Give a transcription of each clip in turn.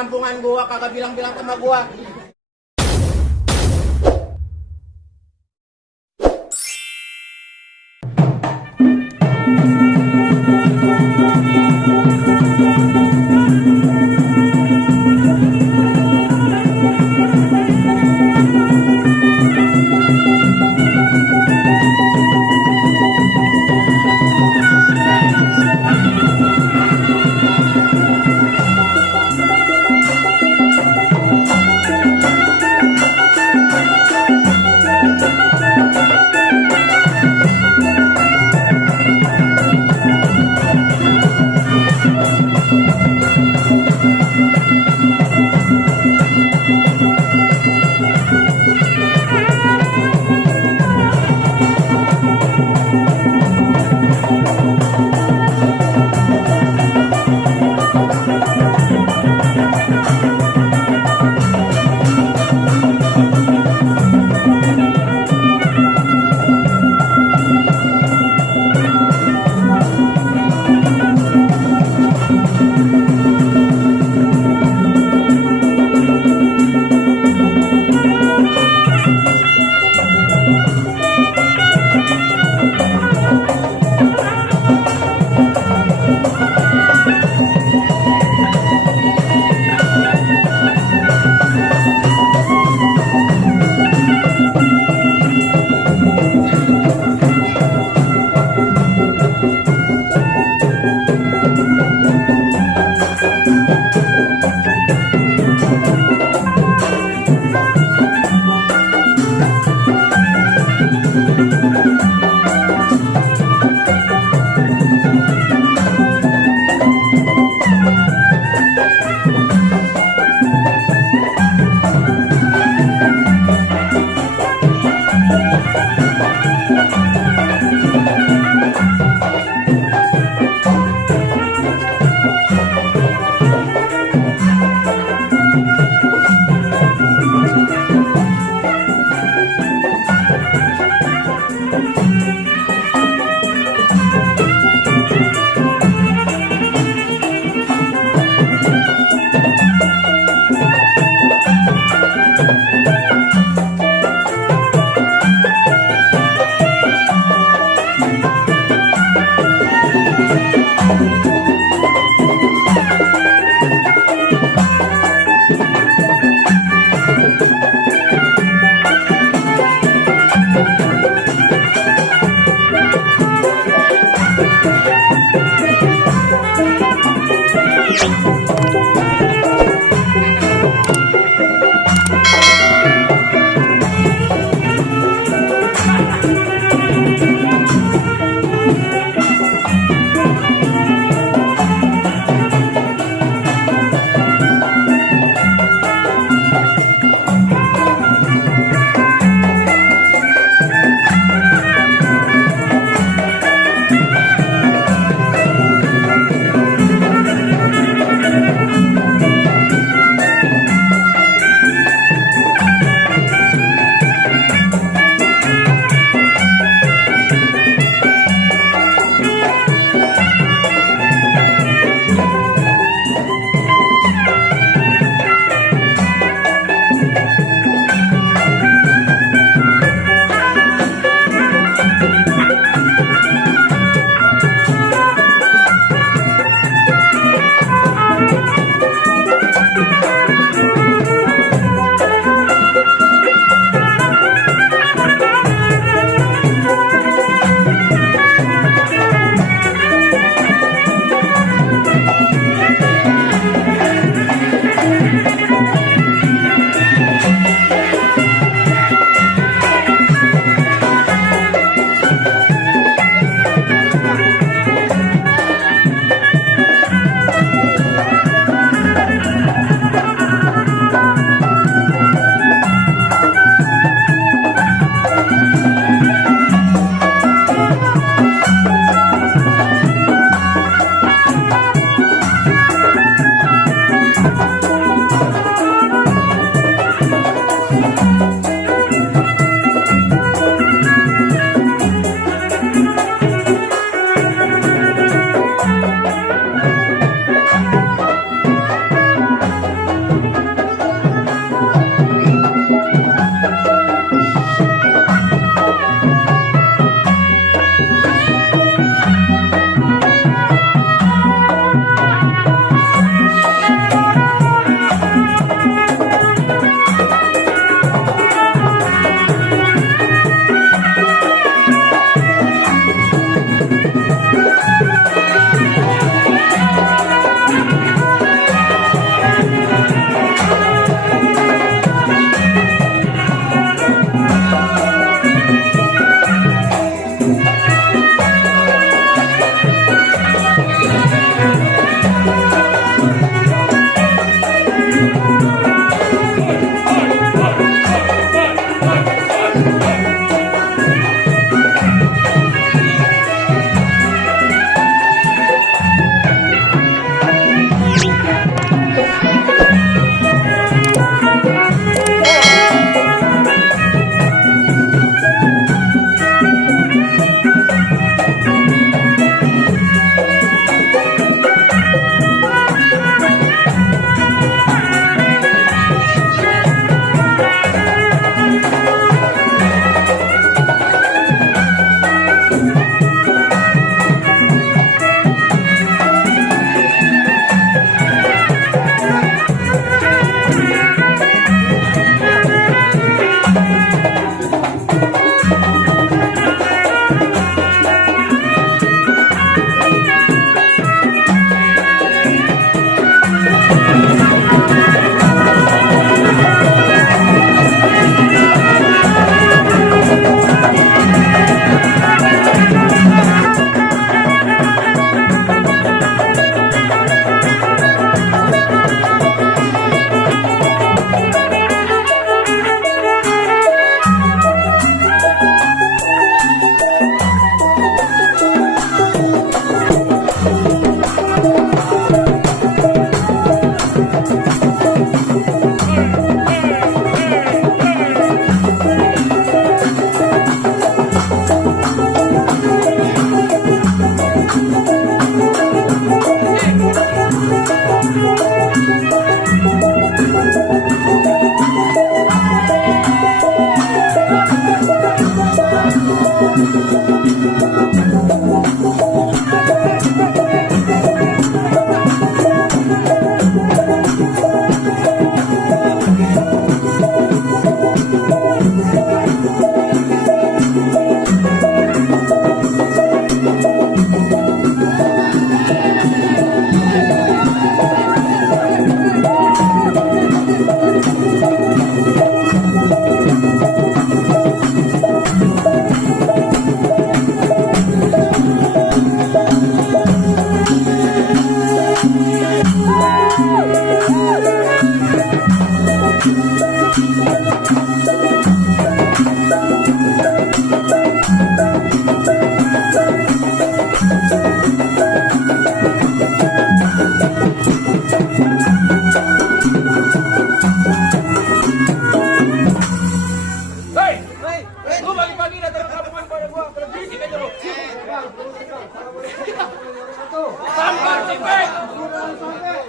kampungan gua, kagak bilang-bilang sama gua.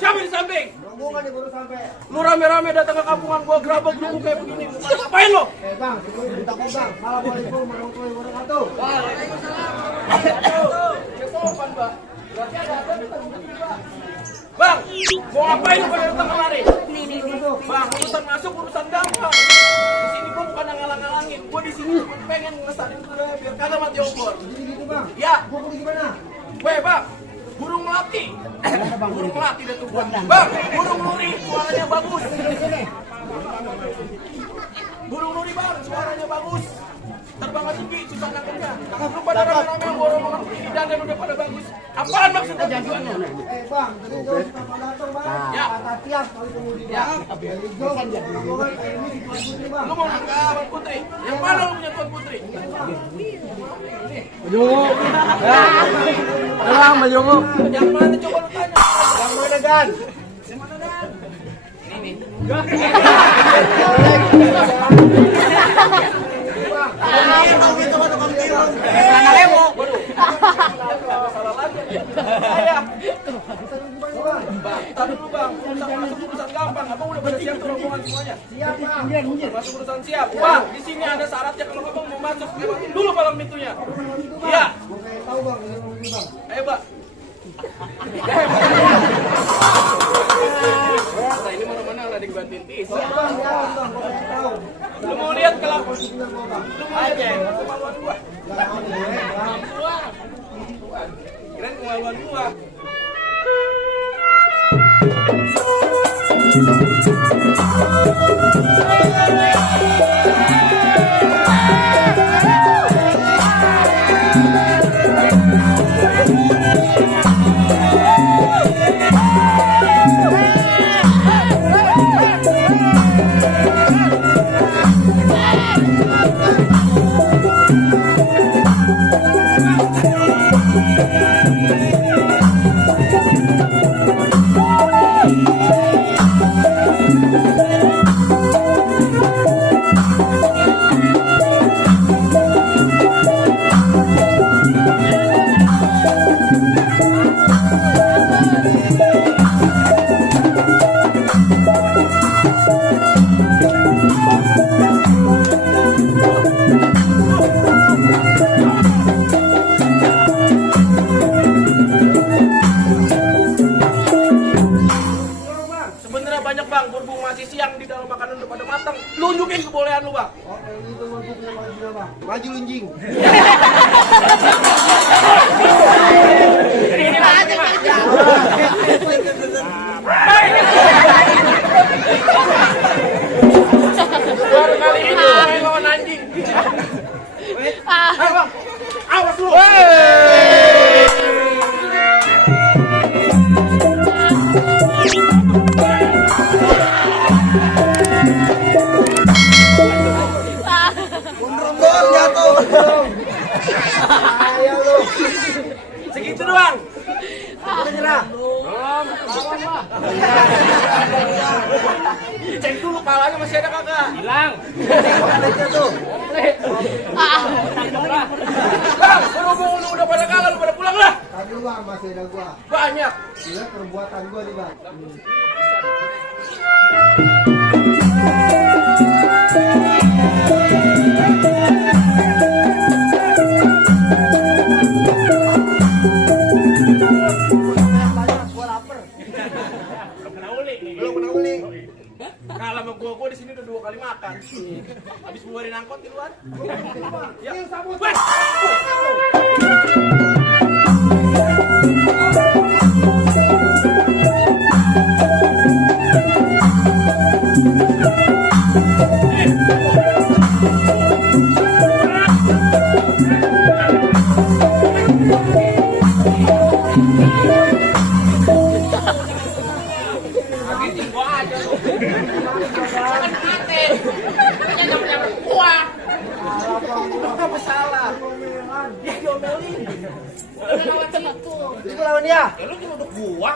Siapa di samping? Rombongan nih baru sampai. Lu rame-rame datang ke kampungan gua gerabak lu kayak begini. Ngapain lo? Bang, minta bang. Assalamualaikum warahmatullahi wabarakatuh. Sopan, Mbak. Berarti ada apa? Bang, mau ngapain lu pada datang kemari? Bang, urusan masuk urusan gampang. Di sini gua bukan ngalang-ngalangin. Gua di sini cuma pengen ngelestariin budaya biar kagak mati obor. Jadi gitu bang. Ya, Gua pergi gimana? Bang. Burung melati. Burung melati dan tubuhan. Bang, burung nuri suaranya bagus. Burung nuri bang, suaranya bagus. Terbangnya tinggi, susah nangkepnya. Lu pada rame-rame yang borong-borong ini dan udah pada bagus. Apaan maksudnya tujuannya? Bang, jadi jauh sama datang bang. Ya. Kata tiap kali kemudian. Ya. Jadi jauh rombongan kayak ini di Tuan Putri bang. Lu mau nangkap Tuan Putri? Yang mana lu punya Tuan Putri? Bang, Majongo. Yang mana coba lu tanya? Yang mana gan? Yang mana kan? Ini. Bang, dulu bang, urusan gampang, abang udah bersiap tuh rombongan semuanya. Siap bang. Masuk urusan siap. Bang, di sini ada syaratnya kalau abang mau masuk, lewatin dulu palang pintunya. Iya. Gua kayak tahu bang, ini bang. Ayo bang. Nah, ini mana-mana ada dibantuin bisa. Bang, ya bang, gua kayak tahu. Lu mau lihat kalau Bener gua bang. lu mau lihat kemaluan gua. Jangan boleh bang. Kirain kemaluan gua. Sebenarnya banyak bang, berhubung masih siang di dalam makanan udah pada matang. Lunjukin kebolehan lu bang. Oke, ini tuh mabuknya maju bang. Maju lunjing. Baru kali ini main lawan anjing. Ayo bang, awas lu. Rombongan jatuh. Ayo lu. Segitu doang. Udah nyerah. Cek dulu palanya masih ada kagak? Hilang. Jatuh. Bang, berhubung lu udah pada kalah, lu pada pulang lah. Tadi lu bang, masih ada gua. Banyak. Lihat perbuatan gua nih bang. Gua lapar. Belum kena uli. Kalah sama gua di sini udah 2 kali makan. Habis buarin angkot di luar. Ya. Wes. Apa salah? Ya diomelin. Udah lewat situ. Itu lawan dia. Ya lu nyuduk gua.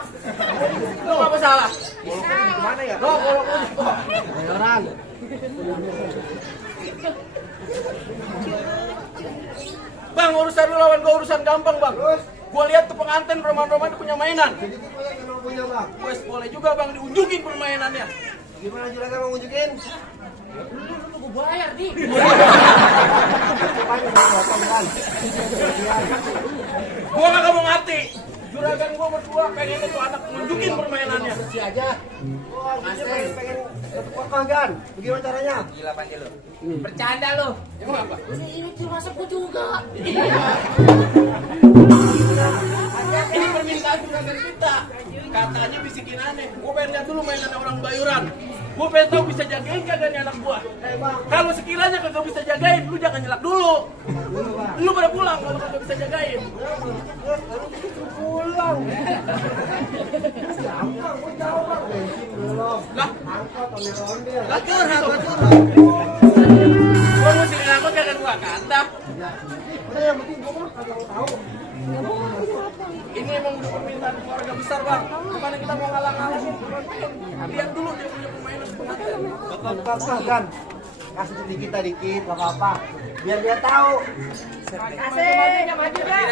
Lu apa salah? Gimana ya? Lo bolong aja. Orang. Bang, urusan lu lawan gua urusan gampang, Bang. Gua lihat tuh pengantin roman-roman punya mainan. Jadi itu yang punya bang. Wes boleh juga bang diunjukin permainannya. Gimana juragan mau nunjukin? Lu gue bayar nih. Apanya saya potong kan? Gua kagak mau ngerti. Juragan gua berdua pengen itu anak nunjukin permainannya. Bersih aja. Wah, pengen potong kan? Bagaimana caranya? Gila panggil lu. Bercanda lu. Emang apa? Ini termasuk gua juga. Ini permintaan juragan kita. Katanya bisikin aneh. Gua pengen lihat dulu mainan orang Bayuran. Gua pengen tahu bisa jagain kagak nih anak gua. Bang. Kalau sekiranya kagak bisa jagain, lu jangan nyelak dulu. Dulu bang. Lu pada pulang kalau kagak bisa jagain. Pulang. Gampang, gua jauh bang. Bensin belum. Lah, Angkot, ondel-ondel. lah curhat. Gua mesti ngangkut kagak gua kata. Ya, udah yang penting gua mah kagak tahu. Ini emang udah permintaan keluarga besar bang. Gimana kita mau ngalang-ngalangin? Lihat dulu dia punya permainan sebenarnya. Bapak kan kasih sedikit dikit nggak apa-apa biar dia tahu. Kasih. Maju dah.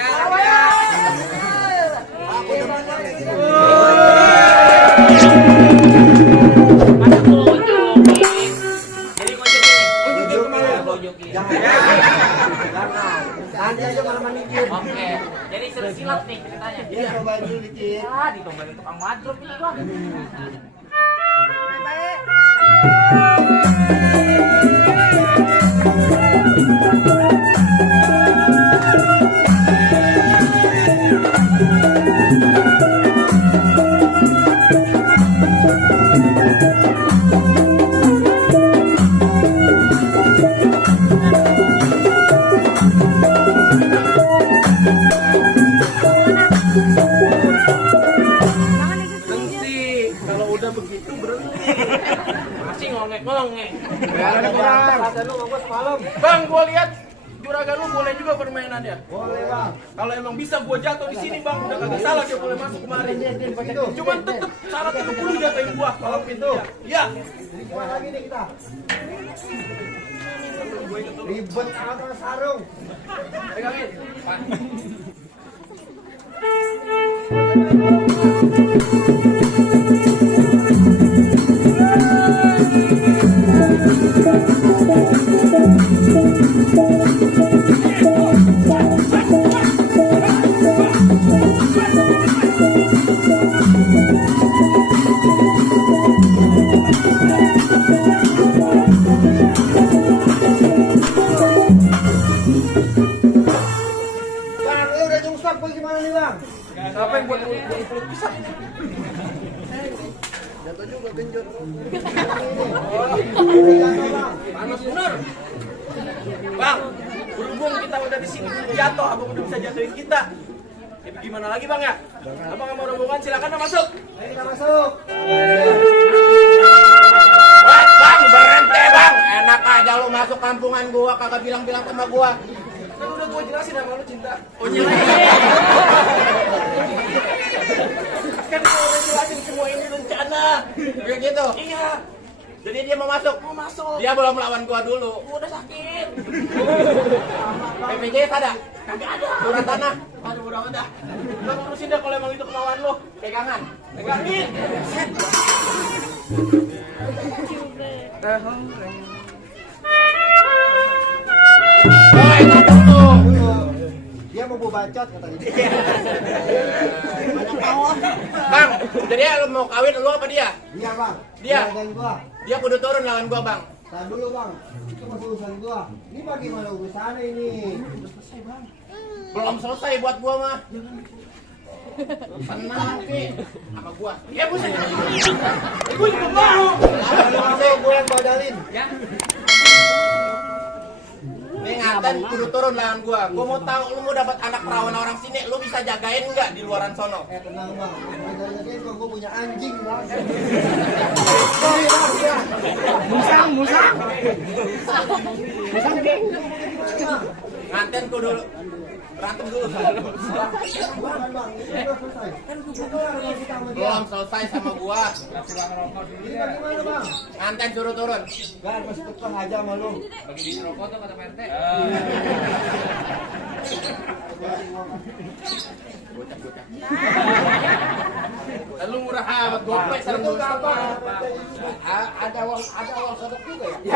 Aku demen kayak gitu. Mana gojokin. Jadi gojokin nih. Unjukin kemana? Gojokin. Jangan. Nanti aja malah manikir. Oke. Jadi seru silat nih ceritanya. Iya, cobain dulu dikit. Ya, ditombalin tukang madrop ini gua. Berhenti. Kalau udah begitu berhenti. Masih ngongek-ngongek. Ada kurang. Ada lu sama gua semalam. Bang, gua lihat juragan lu boleh juga permainannya. Boleh bang. Kalau emang bisa gua jatuh di sini bang, udah kagak salah dia boleh masuk kemari. Begitu. Cuman tetep syaratnya lu kudu jatuhin gua kalau pintu. Ya. Jadi gimana lagi nih kita? Ribet amat sama sarung. Pegangin. Bang, lu udah nyungsap gua gimana nih bang? Apa yang buat peluk pisang ini? Jatuh juga genjot. Panas bener. Bang, berhubung kita udah di sini jatuh, abang udah bisa jatuhin kita. Ya gimana lagi bang ya? Abang nggak mau rombongan, silakan dong masuk. Ayo kita masuk. Wah, bang, berhenti bang. Enak aja lu masuk kampungan gua, kagak bilang-bilang sama gua. Kan udah gua jelasin sama lu cinta. Oh nyelain. Kan gua udah jelasin semua ini rencana. Begitu. Iya, Jadi dia mau masuk. mau masuk. Dia belum lawan gua dulu. Gua udah sakit. PPJ ada? Kagak ada. Surat tanah, Aduh udah udah. Bang urusin dah kalau emang itu kemauan lu. pegangan. Pegangin. Woi, ngomong tuh. Dia mau bacot katanya. Bang, jadi lu mau kawin lu apa dia? Iya bang. Dia. Dan gua. Dia kudu turun lawan gua, bang. Tahan dulu bang. Itu masih urusan gua. Ini bagaimana urusannya ini? Belum selesai buat gua mah. Tenang, Ki. Sama gua. Ya buset. Gua juga mau. Masuk gua yang badalin. Nih ngaten kudu turun lawan gua. Gua mau tahu lu mau dapat anak perawan orang sini, lu bisa jagain nggak di luaran sono? Tenang bang. Jagain gua punya anjing bang. Sorry bang. Ya. Musang. Ngaten kudu berantem dulu. Bukan bang. Ini udah selesai. Kan udah kelar sama kita sama dia. Belum selesai sama gua. Ini bagaimana bang? Nganten suruh turun. Gan masih tukang aja sama lu. Lu mau murah amat gope Itu sarung nggak apa. Ada uang sodok juga ya.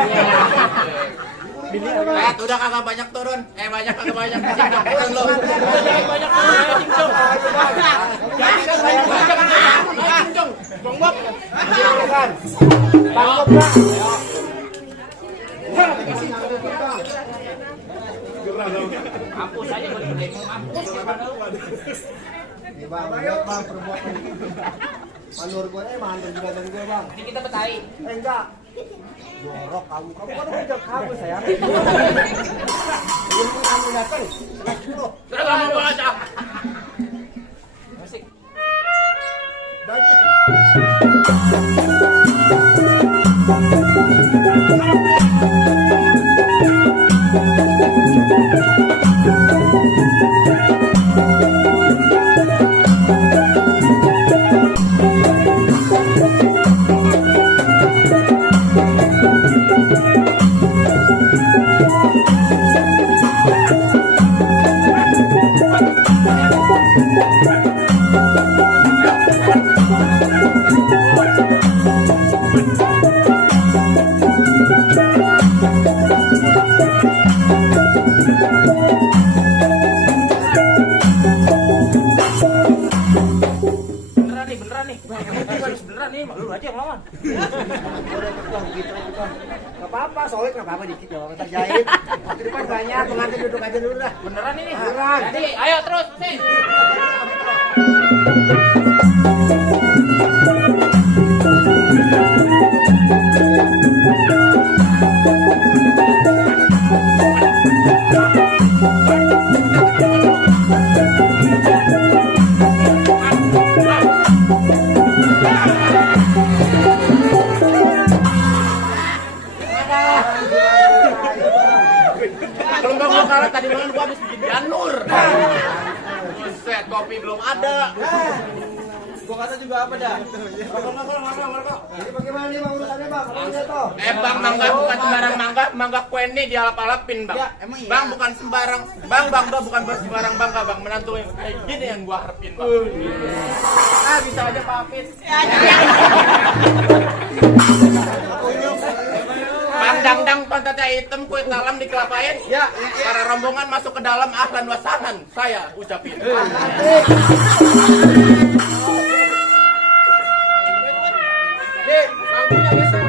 Udah kagak banyak turun. Banyak kagak banyak. Cincong lo. Banyak cincong. Jadi banyak cincong. Bongbok. Mampus aja gue demo mampus. Nih bang, lihat bang perbuatan manur gue, manur juga dari gue bang. Ini kita betai. Enggak. Jorok kamu kan udah kamu sayang. Ini kamu datang. Sudah lama baca. Musik. Banyak. Beneran nih. Beneran nih, lu aja yang lawan. Udah bang, gitu aja bang. Gak apa-apa, soalnya nggak apa-apa dikit doang. Kita jahit. Di depan banyak, pengantin duduk aja dulu dah. Beneran ini. Beneran. Jadi, ayo terus, musik. Kalau nggak mau kalah tadi malam gua habis bikin janur. Buset, kopi belum ada. Gua kata juga apa dah? Jadi bagaimana nih bang urusannya bang? Kalau udah toh. Bang, mangga bukan sembarang mangga kue ini dialap-alapin, Bang. Bang, bukan sembarang. Bang, bukan sembarang bangga, Bang. Menantu yang kayak gini yang gua harapin, Bang. Bisa aja pamit. Bang dangdang pantatnya hitam, kulit talam dikelapain. Ya, para rombongan masuk ke dalam ahlan wasahan. Saya ucapin. Bangkunya geser.